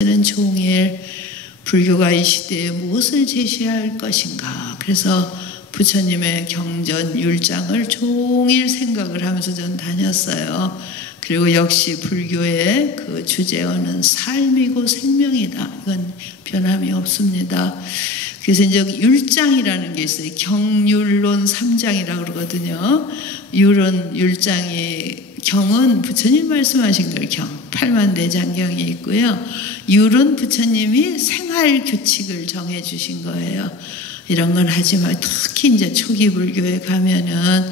는 종일 불교가 이 시대에 무엇을 제시할 것인가. 그래서 부처님의 경전 율장을 종일 생각을 하면서 전 다녔어요. 그리고 역시 불교의 그 주제어는 삶이고 생명이다. 이건 변함이 없습니다. 그래서 이제 율장이라는 게 있어요. 경율론 3장이라고 그러거든요. 율은 율장이, 경은 부처님 말씀하신 걸 경, 팔만대장경이 있고요. 율은 부처님이 생활 규칙을 정해 주신 거예요. 이런 건 하지만 특히 이제 초기 불교에 가면은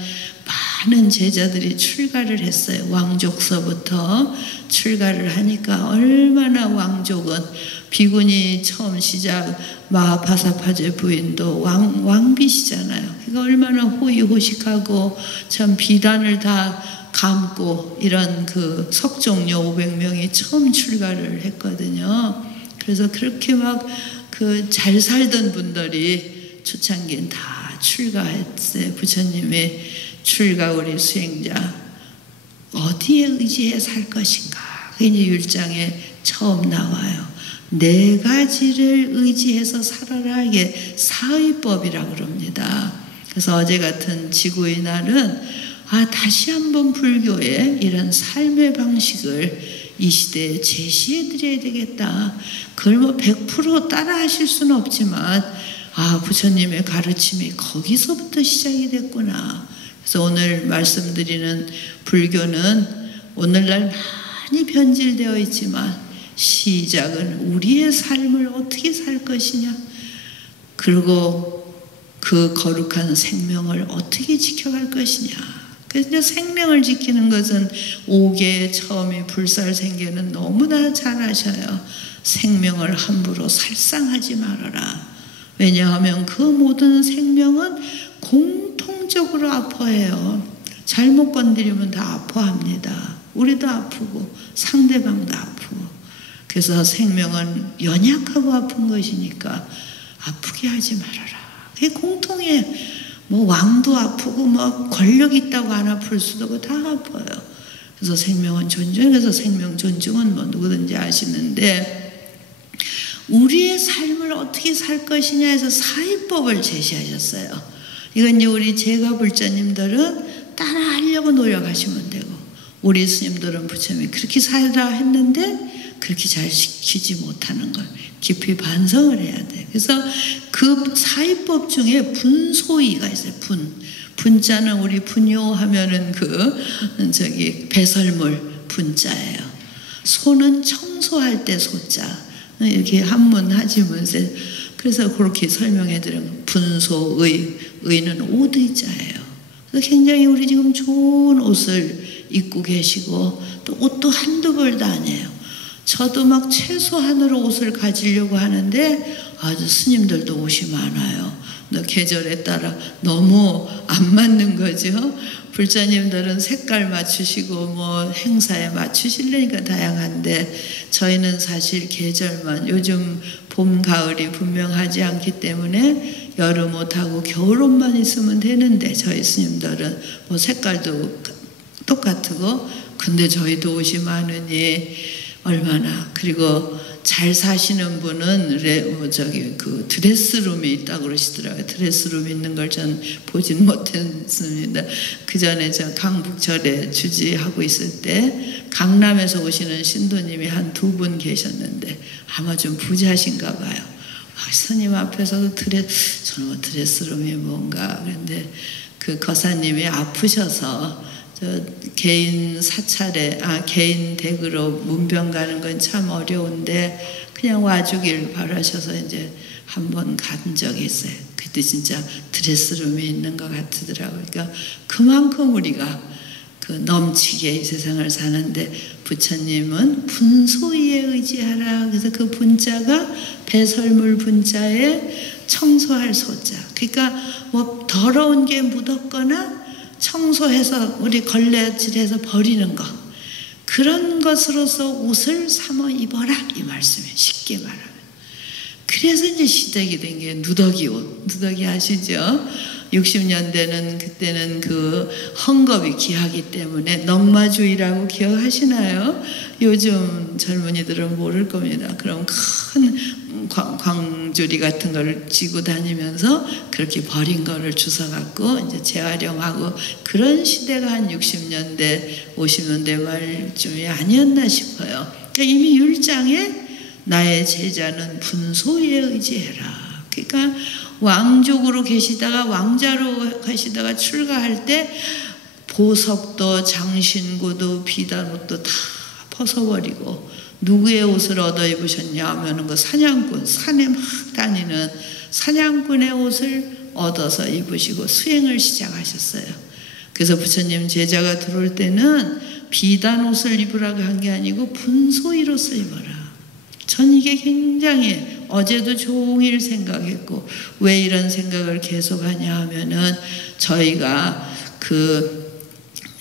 많은 제자들이 출가를 했어요. 왕족서부터 출가를 하니까 얼마나 왕족은, 비군이 처음 시작 마하파사파제 부인도 왕비시잖아요. 그러니까 얼마나 호의호식하고 참 비단을 다 감고 이런 그 석종녀 500명이 처음 출가를 했거든요. 그래서 그렇게 막 그 잘 살던 분들이 초창기엔 다 출가했어요. 부처님의 출가 우리 수행자 어디에 의지해 살 것인가. 그게 이제 율장에 처음 나와요. 네 가지를 의지해서 살아라. 이게 사의법이라고 그럽니다. 그래서 어제 같은 지구의 날은 다시 한번 불교의 이런 삶의 방식을 이 시대에 제시해 드려야 되겠다. 그걸 뭐 100% 따라 하실 수는 없지만 부처님의 가르침이 거기서부터 시작이 됐구나. 그래서 오늘 말씀드리는 불교는 오늘날 많이 변질되어 있지만 시작은 우리의 삶을 어떻게 살 것이냐, 그리고 그 거룩한 생명을 어떻게 지켜갈 것이냐. 그래서 생명을 지키는 것은 5계의 처음이 불살생계는 너무나 잘 아셔요. 생명을 함부로 살상하지 말아라. 왜냐하면 그 모든 생명은 공통적으로 아파해요. 잘못 건드리면 다 아파합니다. 우리도 아프고 상대방도 아프고. 그래서 생명은 연약하고 아픈 것이니까 아프게 하지 말아라. 그게 공통이에요. 뭐 왕도 아프고 뭐 권력 있다고 안 아플 수도 없고 다 아파요. 그래서 생명은 존중. 그래서 생명 존중은 뭐 누구든지 아시는데, 우리의 삶을 어떻게 살 것이냐 해서 사의법을 제시하셨어요. 이건 이제 우리 제가불자님들은 따라하려고 노력하시면 되고, 우리 스님들은 부처님이 그렇게 살라 했는데 그렇게 잘 지키지 못하는 걸 깊이 반성을 해야 돼. 그래서 그 사의법 중에 분소이가 있어요. 분자는 우리 분요하면은 배설물 분자예요. 소는 청소할 때 소자. 이렇게 한문하지면 그래서 그렇게 설명해 드린 분소의, 의는 옷 의자예요. 그래서 굉장히 우리 지금 좋은 옷을 입고 계시고 또 옷도 한두 벌도 아니에요. 저도 막 최소한으로 옷을 가지려고 하는데 아주 스님들도 옷이 많아요. 계절에 따라 너무 안 맞는 거죠. 불자님들은 색깔 맞추시고 뭐 행사에 맞추시려니까 다양한데, 저희는 사실 계절만, 요즘 봄, 가을이 분명하지 않기 때문에 여름 옷하고 겨울 옷만 있으면 되는데, 저희 스님들은 뭐 색깔도 똑같고, 근데 저희도 옷이 많으니 얼마나. 그리고 잘 사시는 분은 그 드레스룸이 있다고 그러시더라고요. 드레스룸 있는 걸 전 보진 못했습니다. 그 전에 저 강북절에 주지하고 있을 때 강남에서 오시는 신도님이 한 2분 계셨는데 아마 좀 부자신가 봐요. 스님 앞에서도 저는 드레스룸이 뭔가. 그런데 그 거사님이 아프셔서 개인 사찰에, 개인 댁으로 문병 가는 건 참 어려운데 그냥 와주길 바라셔서 이제 한번 간 적이 있어요. 그때 진짜 드레스룸이 있는 것 같더라고요. 그러니까 그만큼 우리가 넘치게 이 세상을 사는데, 부처님은 분소이에 의지하라. 그래서 그 분자가 배설물 분자에 청소할 소자. 그러니까 뭐 더러운 게 묻었거나 청소해서 우리 걸레질해서 버리는 거, 그런 것으로서 옷을 삼아 입어라 이 말씀이에요. 쉽게 말하면. 그래서 이제 시댁이 된 게 누더기 옷. 누더기 아시죠? 60년대는 그때는 그 헝겊이 귀하기 때문에 넝마주의라고 기억하시나요? 요즘 젊은이들은 모를 겁니다. 그럼 큰 광주리 같은 걸 쥐고 다니면서 그렇게 버린 거를 주워갖고 이제 재활용하고 그런 시대가 한 60년대, 50년대 말쯤이 아니었나 싶어요. 그러니까 이미 율장에 나의 제자는 분소에 의지해라. 그러니까 왕족으로 계시다가 왕자로 가시다가 출가할 때 보석도 장신구도 비단옷도 다 벗어버리고 누구의 옷을 얻어 입으셨냐 하면은 그 사냥꾼, 산에 막 다니는 사냥꾼의 옷을 얻어서 입으시고 수행을 시작하셨어요. 그래서 부처님 제자가 들어올 때는 비단 옷을 입으라고 한 게 아니고 분소이로서 입어라. 전 이게 굉장히 어제도 종일 생각했고 왜 이런 생각을 계속하냐 하면은 저희가 그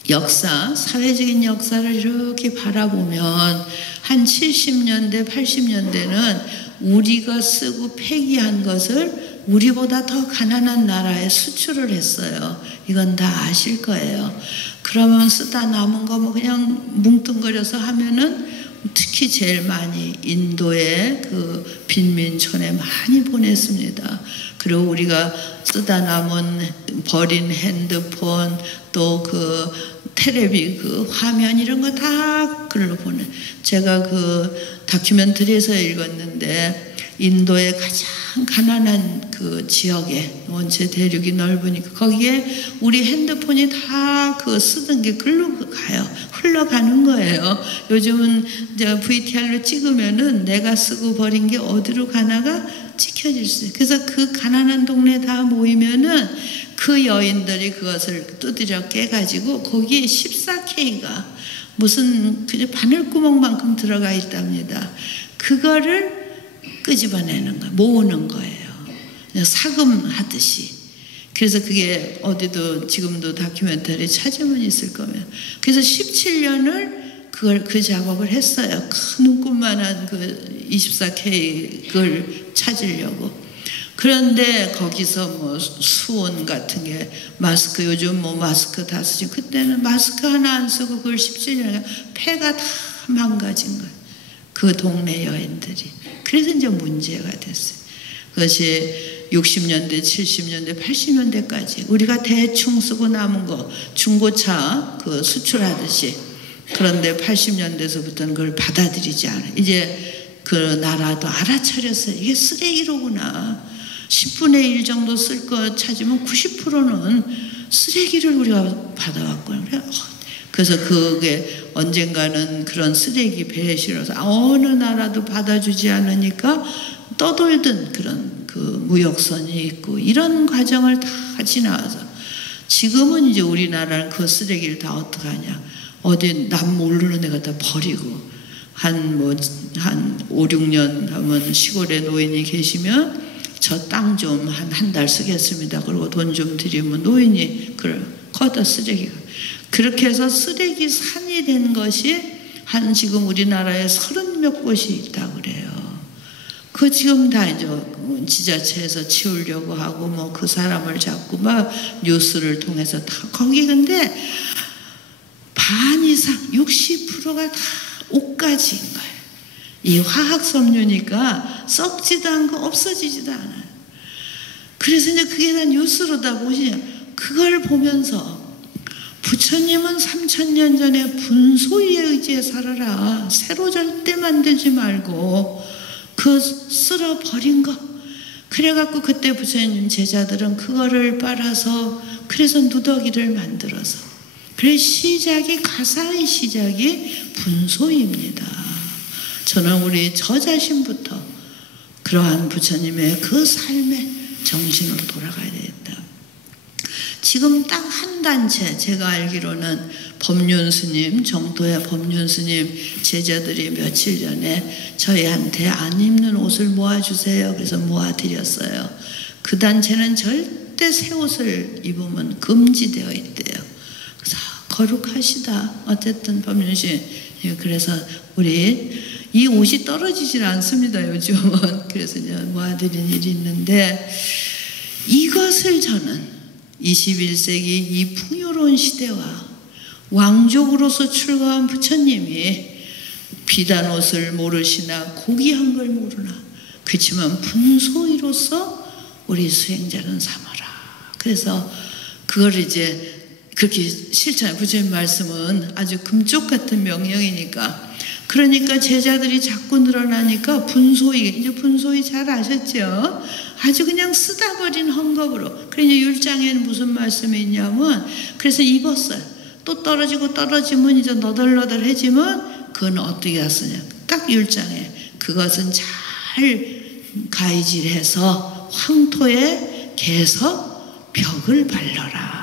역사, 사회적인 역사를 이렇게 바라보면 한 70년대, 80년대는 우리가 쓰고 폐기한 것을 우리보다 더 가난한 나라에 수출을 했어요. 이건 다 아실 거예요. 그러면 쓰다 남은 거 뭐 그냥 뭉뚱거려서 하면은 특히 제일 많이 인도의 그 빈민촌에 많이 보냈습니다. 그리고 우리가 쓰다 남은 버린 핸드폰 또 그 텔레비 그 화면 이런 거 다 글로 보내. 제가 그 다큐멘터리에서 읽었는데 인도의 가장 가난한 그 지역에 원체 대륙이 넓으니까 거기에 우리 핸드폰이 다 그 쓰던 게 글로 가요. 흘러가는 거예요. 요즘은 이제 VTR로 찍으면은 내가 쓰고 버린 게 어디로 가나가 찍혀질 수 있어요. 그래서 그 가난한 동네 다 모이면은 그 여인들이 그것을 두드려 깨가지고 거기에 14K가 무슨 그냥 바늘구멍만큼 들어가 있답니다. 그거를 끄집어내는 거예요. 모으는 거예요. 사금하듯이. 그래서 그게 어디도 지금도 다큐멘터리 찾으면 있을 거면. 그래서 17년을 그 작업을 했어요. 큰 눈꽃만한 그 24K 그걸 찾으려고. 그런데 거기서 뭐 수온 같은 게 마스크 요즘 뭐 마스크 다 쓰지 그때는 마스크 하나 안 쓰고 그걸 17년에 폐가 다 망가진 거예요. 그 동네 여인들이. 그래서 이제 문제가 됐어요. 그것이 60년대, 70년대, 80년대까지 우리가 대충 쓰고 남은 거 중고차 그 수출하듯이. 그런데 80년대서부터는 그걸 받아들이지 않아요. 이제 그 나라도 알아차렸어요. 이게 쓰레기로구나. 10분의 1 정도 쓸 거 찾으면 90%는 쓰레기를 우리가 받아왔구나. 그래서 그게 언젠가는 그런 쓰레기 배에 실어서 어느 나라도 받아주지 않으니까 떠돌던 그런 그 무역선이 있고 이런 과정을 다 지나와서 지금은 이제 우리나라는 그 쓰레기를 다 어떡하냐. 어디 남 모르는 데 갖다 버리고 한 5, 6년 하면 시골에 노인이 계시면 저 땅 좀 한 달 쓰겠습니다. 그리고 돈 좀 드리면 노인이 그걸 거기다 쓰레기가. 그렇게 해서 쓰레기 산이 된 것이 한 지금 우리나라에 30몇 곳이 있다고 그래요. 그 지금 다 이제 지자체에서 치우려고 하고 뭐 그 사람을 잡고 막 뉴스를 통해서 다 거기 근데 반 이상 60%가 다 옷가지인 거예요. 이 화학섬유니까 썩지도 않고 없어지지도 않아요. 그래서 이제 그게 다 뉴스로 다 보시냐. 그걸 보면서 부처님은 3000년 전에 분소에 의지해 살아라. 새로 절대 만들지 말고 그 쓸어버린 거. 그래갖고 그때 부처님 제자들은 그거를 빨아서 그래서 누더기를 만들어서 그래서 시작이 가사의 시작이 분소입니다. 저는 우리 저 자신부터 그러한 부처님의 그 삶의 정신으로 돌아가야 되겠다. 지금 딱 한 단체 제가 알기로는 법륜스님 정토야 법륜스님 제자들이 며칠 전에 저희한테 안 입는 옷을 모아주세요. 그래서 모아드렸어요. 그 단체는 절대 새 옷을 입으면 금지되어 있대요. 그래서 거룩하시다. 어쨌든 법륜스님 그래서 우리 이 옷이 떨어지질 않습니다, 요즘은. 그래서 이제 모아드린 일이 있는데, 이것을 저는 21세기 이 풍요로운 시대와 왕족으로서 출가한 부처님이 비단 옷을 모르시나 고귀한 걸 모르나 그렇지만 분소이로서 우리 수행자는 삼아라. 그래서 그걸 이제 그렇게 실천해. 부처님 말씀은 아주 금쪽 같은 명령이니까. 그러니까 제자들이 자꾸 늘어나니까 분소이, 이제 분소이 잘 아셨죠? 아주 그냥 쓰다 버린 헝겊으로. 그러니 율장에는 무슨 말씀이 있냐면, 그래서 입었어요. 또 떨어지면 이제 너덜너덜해지면 그건 어떻게 하쓰냐. 딱 율장에 그것은 잘 가위질해서 황토에 개서 벽을 발라라.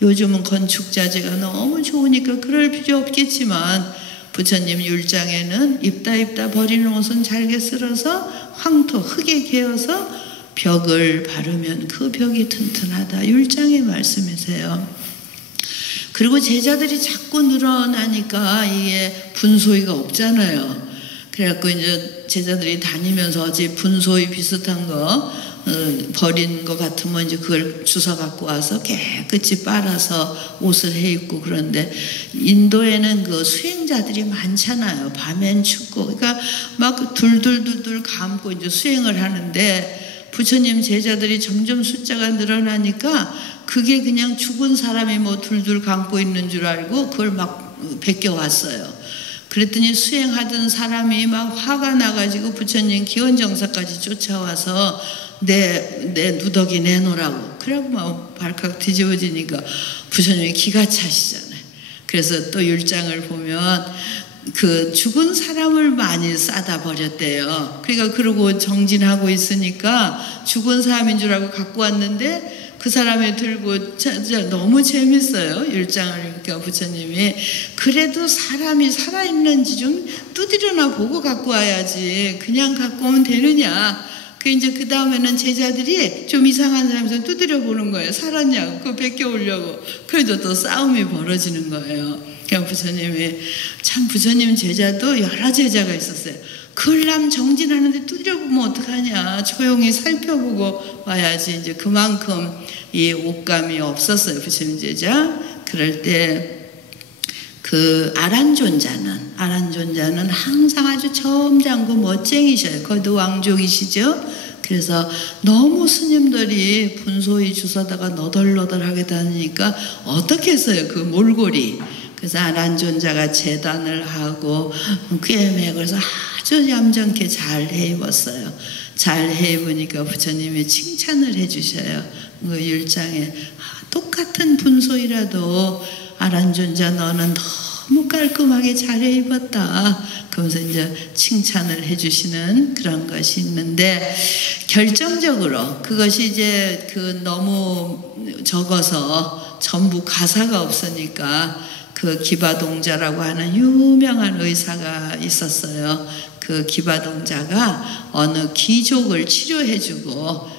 요즘은 건축자재가 너무 좋으니까 그럴 필요 없겠지만 부처님 율장에는 입다 버리는 옷은 잘게 쓸어서 황토 흙에 개어서 벽을 바르면 그 벽이 튼튼하다. 율장의 말씀이세요. 그리고 제자들이 자꾸 늘어나니까 이게 분소이가 없잖아요. 그래갖고 이제 제자들이 다니면서 어제 분소이 비슷한 거 버린 거 같으면 이제 그걸 주워 갖고 와서 깨끗이 빨아서 옷을 해 입고. 그런데 인도에는 그 수행자들이 많잖아요. 밤엔 춥고. 그러니까 막 둘둘 감고 이제 수행을 하는데 부처님 제자들이 점점 숫자가 늘어나니까 그게 그냥 죽은 사람이 뭐 둘둘 감고 있는 줄 알고 그걸 막 베껴왔어요. 그랬더니 수행하던 사람이 막 화가 나가지고 부처님 기원정사까지 쫓아와서 내 누더기 내놓으라고. 그래갖고 막 발칵 뒤집어지니까 부처님이 기가 차시잖아요. 그래서 또 율장을 보면 그 죽은 사람을 많이 싸다 버렸대요. 그러니까 그러고 정진하고 있으니까 죽은 사람인 줄 알고 갖고 왔는데 그 사람이 들고 진짜 너무 재밌어요. 율장을. 그러니까 부처님이 그래도 사람이 살아있는지 좀 두드려나 보고 갖고 와야지 그냥 갖고 오면 되느냐. 이제 그 다음에는 제자들이 좀 이상한 사람에서 두드려 보는 거예요. 살았냐고. 그거 베껴오려고. 그래도 또 싸움이 벌어지는 거예요. 그러니까 부처님이 참 부처님 제자도 여러 제자가 있었어요. 그걸람 정진하는데 두드려보면 어떡하냐. 조용히 살펴보고 와야지. 이제 그만큼 이 옷감이 없었어요. 부처님 제자. 그럴 때 그 아란존자는 항상 아주 점잖고 멋쟁이셔요. 거기도 왕족이시죠. 그래서 너무 스님들이 분소이 주워다가 너덜너덜하게 다니니까 어떻게 했어요? 그 몰골이. 그래서 아란존자가 재단을 하고 꿰매 그래서 아주 얌전케 잘 해입었어요. 잘 해입으니까 부처님이 칭찬을 해주셔요. 그 율장에 똑같은 분소이라도 아란존자 너는 너무 깔끔하게 잘 해입었다. 그러면서 이제 칭찬을 해주시는 그런 것이 있는데 결정적으로 그것이 이제 그 너무 적어서 전부 가사가 없으니까 그 기바동자라고 하는 유명한 의사가 있었어요. 그 기바동자가 어느 귀족을 치료해주고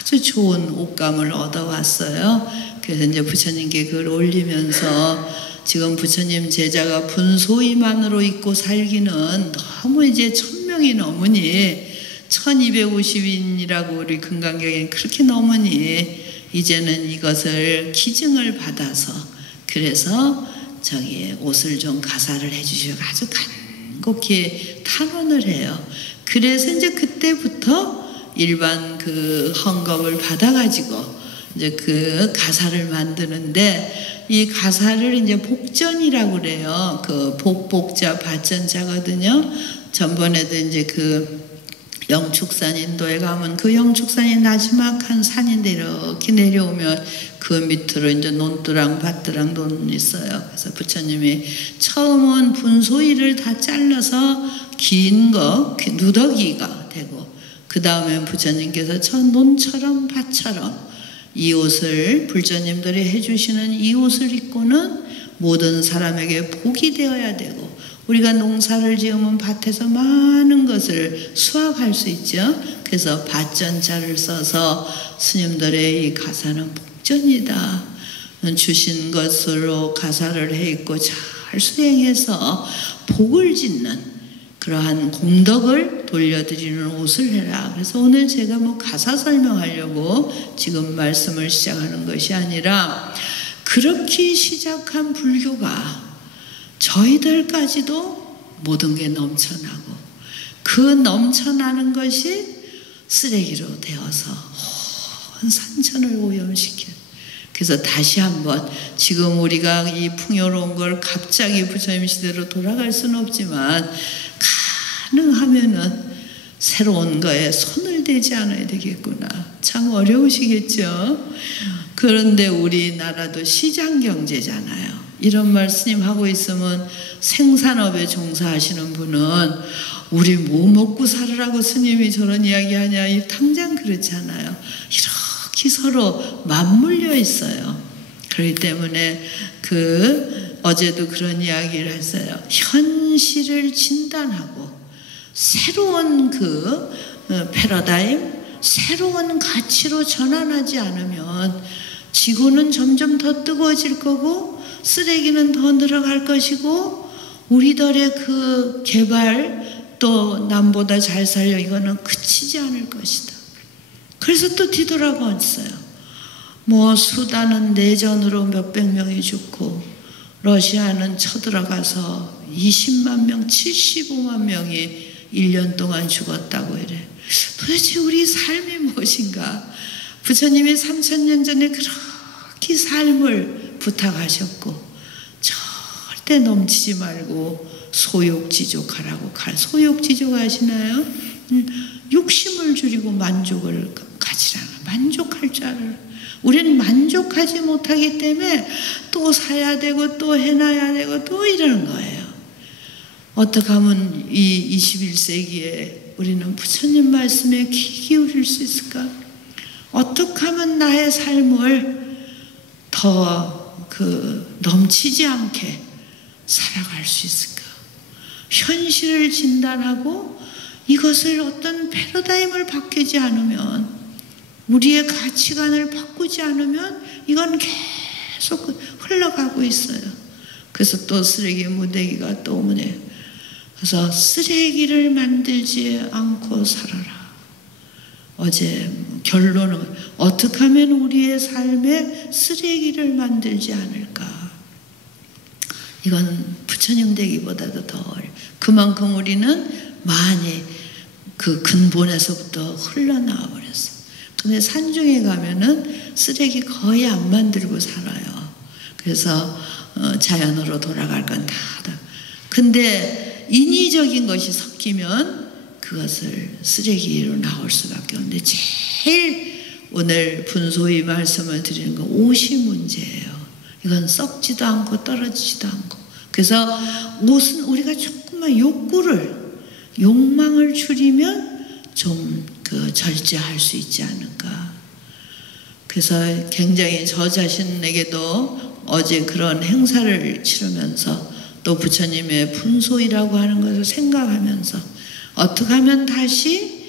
아주 좋은 옷감을 얻어왔어요. 그래서 이제 부처님께 그걸 올리면서 지금 부처님 제자가 분소이만으로 입고 살기는 너무 이제 1000명이 넘으니 1250인이라고 우리 금강경에 그렇게 넘으니 이제는 이것을 기증을 받아서 그래서 저기 옷을 좀 가사를 해주시고 아주 간곡히 탄원을 해요. 그래서 이제 그때부터 일반 그 헝겊을 받아가지고 이제 그 가사를 만드는데 이 가사를 이제 복전이라고 그래요. 그 복자 받전자거든요. 전번에도 이제 그 영축산 인도에 가면 그 영축산이 나지막한 산인데 이렇게 내려오면 그 밑으로 이제 논두랑 밭두랑 논 있어요. 그래서 부처님이 처음은 분소이를 다 잘라서 긴 거 누더기가 되고 그 다음에 부처님께서 저 논처럼 밭처럼 이 옷을 불자님들이 해주시는 이 옷을 입고는 모든 사람에게 복이 되어야 되고 우리가 농사를 지으면 밭에서 많은 것을 수확할 수 있죠. 그래서 밭전자를 써서 스님들의 이 가사는 복전이다. 주신 것으로 가사를 해 있고 잘 수행해서 복을 짓는 그러한 공덕을 돌려드리는 옷을 해라. 그래서 오늘 제가 뭐 가사 설명하려고 지금 말씀을 시작하는 것이 아니라 그렇게 시작한 불교가 저희들까지도 모든 게 넘쳐나고 그 넘쳐나는 것이 쓰레기로 되어서 온 산천을 오염시켜. 그래서 다시 한번 지금 우리가 이 풍요로운 걸 갑자기 부처님 시대로 돌아갈 수는 없지만 가능하면은 새로운 거에 손을 대지 않아야 되겠구나. 참 어려우시겠죠. 그런데 우리나라도 시장경제잖아요. 이런 말 스님 하고 있으면 생산업에 종사하시는 분은 우리 뭐 먹고 살으라고 스님이 저런 이야기 하냐. 당장 그렇잖아요. 이렇게 서로 맞물려 있어요. 그렇기 때문에 어제도 그런 이야기를 했어요. 현실을 진단하고 새로운 패러다임, 새로운 가치로 전환하지 않으면 지구는 점점 더 뜨거워질 거고 쓰레기는 더 늘어갈 것이고 우리들의 그 개발 또 남보다 잘 살려 이거는 그치지 않을 것이다. 그래서 또 뒤돌아봤어요. 뭐 수단은 내전으로 몇백 명이 죽고 러시아는 쳐들어가서 20만 명, 75만 명이 1년 동안 죽었다고 이래. 도대체 우리 삶이 무엇인가? 부처님이 3000년 전에 그렇게 삶을 부탁하셨고 절대 넘치지 말고 소욕지족하라고. 소욕지족하시나요? 욕심을 줄이고 만족을 가지라. 만족할 줄 알아라. 우리는 만족하지 못하기 때문에 또 사야 되고 또 해놔야 되고 또 이러는 거예요. 어떻게 하면 이 21세기에 우리는 부처님 말씀에 귀 기울일 수 있을까? 어떻게 하면 나의 삶을 더 넘치지 않게 살아갈 수 있을까? 현실을 진단하고 이것을 어떤 패러다임을 바뀌지 않으면, 우리의 가치관을 바꾸지 않으면 이건 계속 흘러가고 있어요. 그래서 또 쓰레기 무대기가 또 오네. 그래서 쓰레기를 만들지 않고 살아라. 어제 결론은 어떻게 하면 우리의 삶에 쓰레기를 만들지 않을까? 이건 부처님 되기보다도 더 어려워. 그만큼 우리는 많이 그 근본에서부터 흘러나와 버렸어. 근데 산중에 가면은 쓰레기 거의 안 만들고 살아요. 그래서 자연으로 돌아갈 건 다. 근데 인위적인 것이 섞이면 그것을 쓰레기로 나올 수밖에 없는데 제일 오늘 분소히 말씀을 드리는 건 옷이 문제예요. 이건 썩지도 않고 떨어지지도 않고. 그래서 옷은 우리가 조금만 욕망을 줄이면 좀 절제할 수 있지 않을까. 그래서 굉장히 저 자신에게도 어제 그런 행사를 치르면서 또 부처님의 분소이라고 하는 것을 생각하면서 어떻게 하면 다시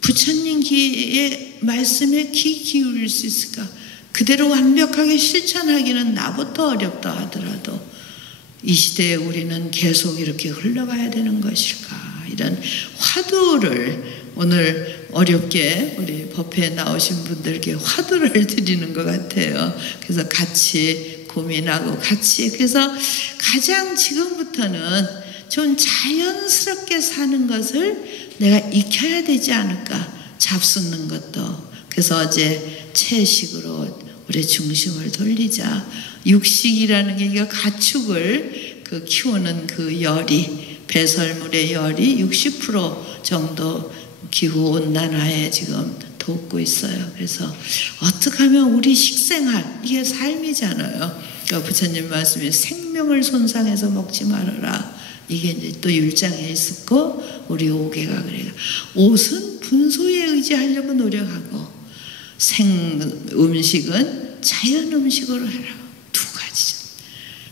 부처님의 말씀에 귀 기울일 수 있을까? 그대로 완벽하게 실천하기는 나부터 어렵다 하더라도 이 시대에 우리는 계속 이렇게 흘러가야 되는 것일까? 이런 화두를 오늘 어렵게 우리 법회에 나오신 분들께 화두를 드리는 것 같아요. 그래서 같이 고민하고 같이, 그래서 가장 지금부터는 좀 자연스럽게 사는 것을 내가 익혀야 되지 않을까. 잡숫는 것도. 그래서 어제 채식으로 우리 중심을 돌리자. 육식이라는 게 가축을 키우는 그 열이, 배설물의 열이 60% 정도 기후온난화에 지금 돕고 있어요. 그래서 어떻게 하면 우리 식생활, 이게 삶이잖아요. 그러니까 부처님 말씀이 생명을 손상해서 먹지 말아라. 이게 이제 또 율장에 있었고 우리 오계가 그래요. 옷은 분소에 의지하려고 노력하고 음식은 자연 음식으로 해라. 두 가지죠.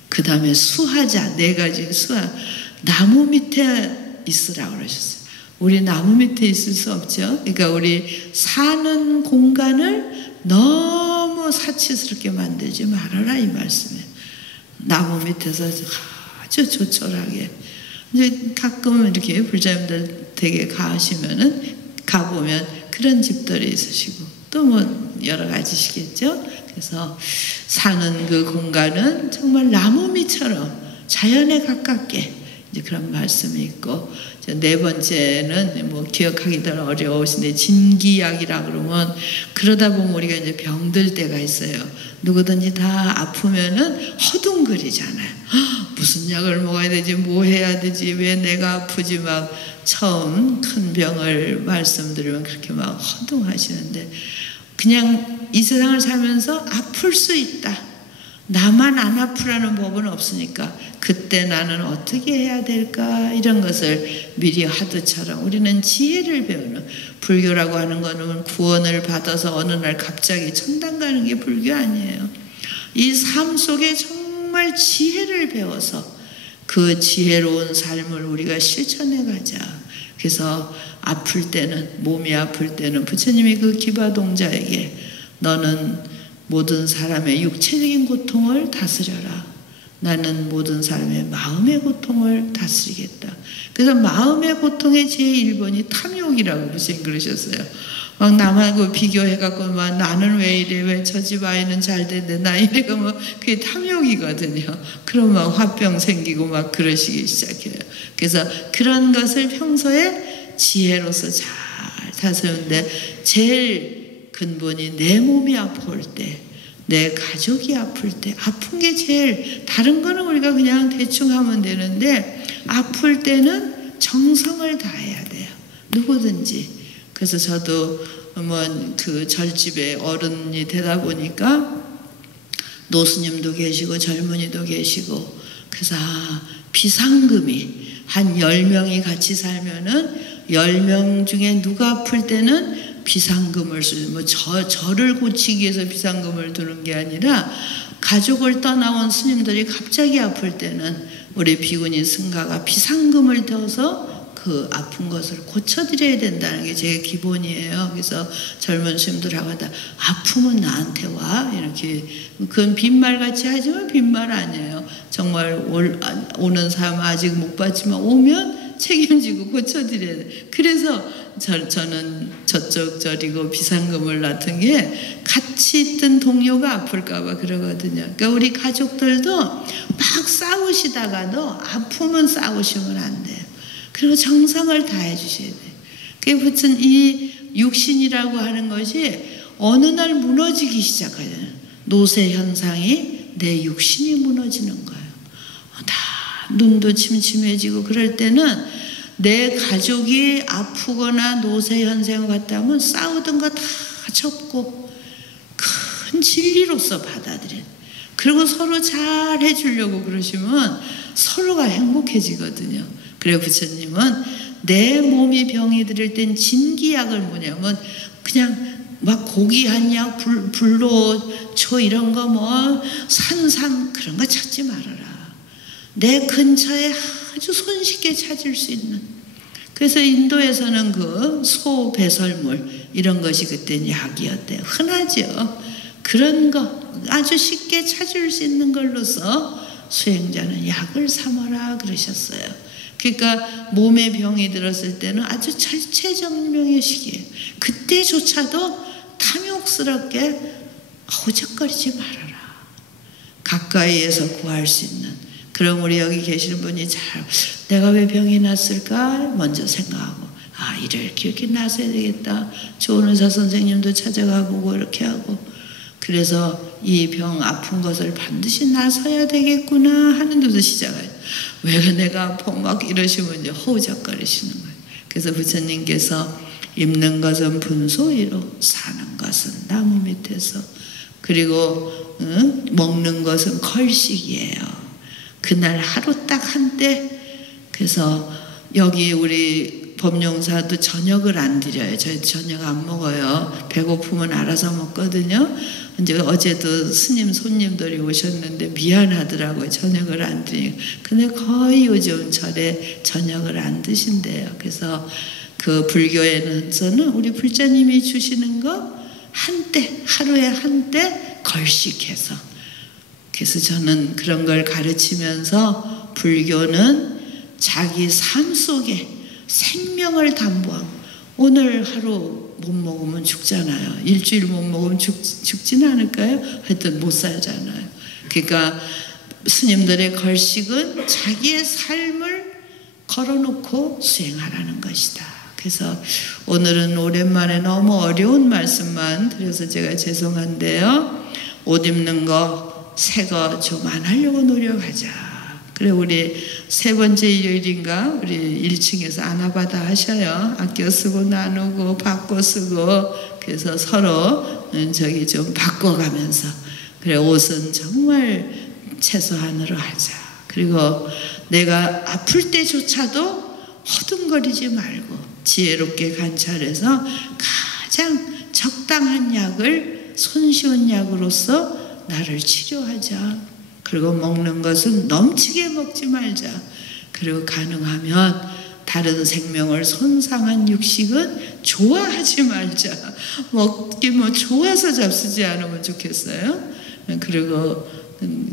그 다음에 수하자, 4가지 수하. 나무 밑에 있으라고 그러셨어요. 우리 나무 밑에 있을 수 없죠. 그러니까 우리 사는 공간을 너무 사치스럽게 만들지 말아라 이 말씀에. 나무 밑에서 아주 조촐하게 이제 가끔 이렇게 불자님들 댁에 가보면 그런 집들이 있으시고 또 뭐 여러 가지시겠죠. 그래서 사는 그 공간은 정말 나무미처럼 자연에 가깝게 이제 그런 말씀이 있고, 네 번째는 뭐 기억하기도 어려우신데 진기약이라 그러면, 그러다 보면 우리가 이제 병들 때가 있어요. 누구든지 다 아프면은 허둥거리잖아요. 무슨 약을 먹어야 되지, 뭐 해야 되지, 왜 내가 아프지, 막 처음 큰 병을 말씀드리면 그렇게 막 허둥하시는데, 그냥 이 세상을 살면서 아플 수 있다, 나만 안 아프라는 법은 없으니까 그때 나는 어떻게 해야 될까, 이런 것을 미리 하듯처럼 우리는 지혜를 배우는, 불교라고 하는 거는 구원을 받아서 어느 날 갑자기 천당 가는 게 불교 아니에요. 이 삶 속에 정말 지혜를 배워서 그 지혜로운 삶을 우리가 실천해 가자. 그래서 아플 때는, 몸이 아플 때는 부처님이 그 기바동자에게 너는 모든 사람의 육체적인 고통을 다스려라, 나는 모든 사람의 마음의 고통을 다스리겠다. 그래서 마음의 고통의 제1번이 탐욕이라고 부처님 그러셨어요. 막 남하고 비교해갖고 막 나는 왜 이래, 왜 저 집 아이는 잘 됐는데 나 이래가 뭐 그게 탐욕이거든요. 그럼 막 화병 생기고 막 그러시기 시작해요. 그래서 그런 것을 평소에 지혜로서 잘 다스리는데, 제일 근본이 내 몸이 아플 때, 내 가족이 아플 때, 아픈 게 제일, 다른 거는 우리가 그냥 대충 하면 되는데 아플 때는 정성을 다해야 돼요, 누구든지. 그래서 저도 뭐 그 절집에 어른이 되다 보니까 노스님도 계시고 젊은이도 계시고, 그래서 비상금이 한 10명이 같이 살면은 10명 중에 누가 아플 때는 비상금을 쓰고, 뭐 저를 고치기 위해서 비상금을 두는 게 아니라 가족을 떠나온 스님들이 갑자기 아플 때는 우리 비구니 승가가 비상금을 태워서 그 아픈 것을 고쳐드려야 된다는 게 제 기본이에요. 그래서 젊은 스님들하고 하다 아프면 나한테 와, 이렇게. 그건 빈말같이 하지만 빈말 아니에요. 정말 오는 사람 아직 못 봤지만 오면 책임지고 고쳐드려야 돼. 그래서 저는 저쪽 저리고 비상금을 놔둔 게 같이 있던 동료가 아플까봐 그러거든요. 그러니까 우리 가족들도 막 싸우시다가도 아프면 싸우시면 안 돼요. 그리고 정성을 다해 주셔야 돼요. 그게 무슨 이 육신이라고 하는 것이 어느 날 무너지기 시작하잖아요. 노쇠 현상이 내 육신이 무너지는 거예요. 다 눈도 침침해지고 그럴 때는 내 가족이 아프거나 노쇠 현상을 갖다 하면 싸우던 거 다 접고 큰 진리로서 받아들여요. 그리고 서로 잘 해주려고 그러시면 서로가 행복해지거든요. 그래서 부처님은 내 몸이 병이 들을 땐 진기약을 뭐냐면 그냥 막 고귀한 약, 불로초 이런 거 뭐 산삼 그런 거 찾지 말아라. 내 근처에 아주 손쉽게 찾을 수 있는. 그래서 인도에서는 그 소 배설물 이런 것이 그때는 약이었대요. 흔하죠. 그런 거 아주 쉽게 찾을 수 있는 걸로서 수행자는 약을 삼아라 그러셨어요. 그러니까 몸에 병이 들었을 때는 아주 절체절명의 시기예요. 그때조차도 탐욕스럽게 허우적거리지 말아라. 가까이에서 구할 수 있는. 그럼 우리 여기 계시는 분이 잘 내가 왜 병이 났을까 먼저 생각하고, 아 이렇게 나서야 되겠다. 좋은 의사 선생님도 찾아가 보고 이렇게 하고, 그래서 이 병 아픈 것을 반드시 나서야 되겠구나 하는 데서 시작해요. 왜 내가 아파 막 이러시면 이제 허우적거리시는 거예요. 그래서 부처님께서 입는 것은 분소위로, 사는 것은 나무 밑에서, 그리고 먹는 것은 걸식이에요. 그날 하루 딱 한때. 그래서 여기 우리 법룡사도 저녁을 안 드려요. 저희 저녁 안 먹어요. 배고프면 알아서 먹거든요. 이제 어제도 스님 손님들이 오셨는데 미안하더라고요. 저녁을 안 드리니까. 근데 거의 요즘 절에 저녁을 안 드신대요. 그래서 그 불교에는 우리 불자님이 주시는 거 한때, 하루에 한때 걸식해서. 그래서 저는 그런 걸 가르치면서 불교는 자기 삶 속에 생명을 담보하고, 오늘 하루 못 먹으면 죽잖아요. 일주일 못 먹으면 죽지는 않을까요? 하여튼 못 살잖아요. 그러니까 스님들의 걸식은 자기의 삶을 걸어놓고 수행하라는 것이다. 그래서 오늘은 오랜만에 너무 어려운 말씀만 드려서 제가 죄송한데요. 옷 입는 거, 새 거 좀 안 하려고 노력하자. 그래, 우리 세 번째 일요일인가 우리 1층에서 아나바다 하셔요. 아껴 쓰고 나누고 바꿔 쓰고. 그래서 서로 저기 좀 바꿔가면서, 그래, 옷은 정말 최소한으로 하자. 그리고 내가 아플 때조차도 허둥거리지 말고 지혜롭게 관찰해서 가장 적당한 약을 손쉬운 약으로서 나를 치료하자. 그리고 먹는 것은 넘치게 먹지 말자. 그리고 가능하면 다른 생명을 손상한 육식은 좋아하지 말자. 먹기 뭐 좋아서 잡수지 않으면 좋겠어요. 그리고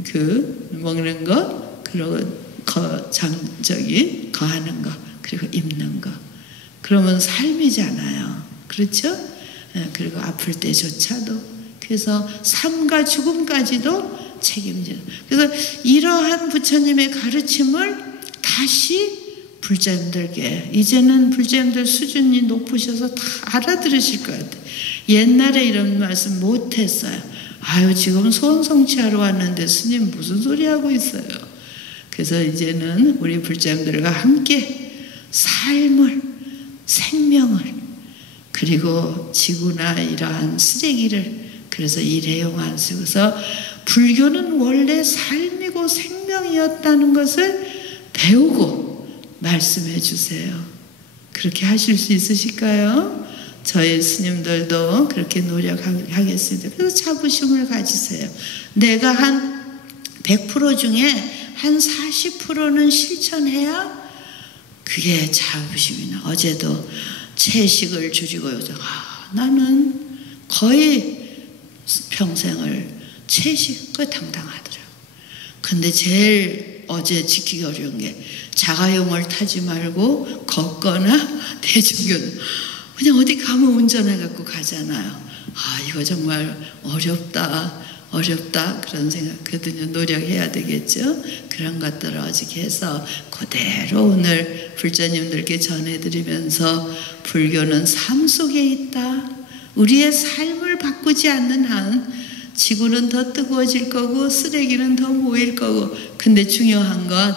그 먹는 것, 그리고 거하는 것, 그리고 입는 것. 그러면 삶이잖아요. 그렇죠? 그리고 아플 때조차도. 그래서 삶과 죽음까지도 책임져. 그래서 이러한 부처님의 가르침을 다시 불자님들께, 이제는 불자님들 수준이 높으셔서 다 알아들으실 것 같아요. 옛날에 이런 말씀 못했어요. 아유, 지금 소원 성취하러 왔는데 스님 무슨 소리 하고 있어요. 그래서 이제는 우리 불자님들과 함께 삶을, 생명을, 그리고 지구나 이러한 쓰레기를, 그래서 일회용안 쓰고서 불교는 원래 삶이고 생명이었다는 것을 배우고 말씀해 주세요. 그렇게 하실 수 있으실까요? 저희 스님들도 그렇게 노력하겠습니다. 그래서 자부심을 가지세요. 내가 한 100% 중에 한 40%는 실천해야 그게 자부심이나. 어제도 채식을 줄이고, 나는 거의 평생을 채식, 그 당당하더라고. 근데 제일 어제 지키기 어려운 게 자가용을 타지 말고 걷거나 대중교통, 그냥 어디 가면 운전해갖고 가잖아요. 이거 정말 어렵다 그런 생각하거든요. 노력해야 되겠죠. 그런 것들을 어떻게 해서 그대로 오늘 불자님들께 전해드리면서, 불교는 삶 속에 있다. 우리의 삶을 바꾸지 않는 한 지구는 더 뜨거워질 거고 쓰레기는 더 모일 거고. 근데 중요한 건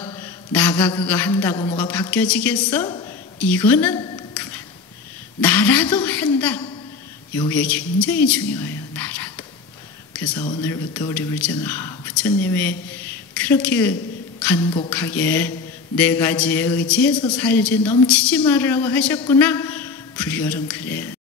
나가 그거 한다고 뭐가 바뀌어지겠어? 이거는 그만. 나라도 한다. 이게 굉장히 중요해요. 나라도. 그래서 오늘부터 우리 불자는 부처님이 그렇게 간곡하게 4가지의 의지에서 살지 넘치지 말으라고 하셨구나. 불교는 그래.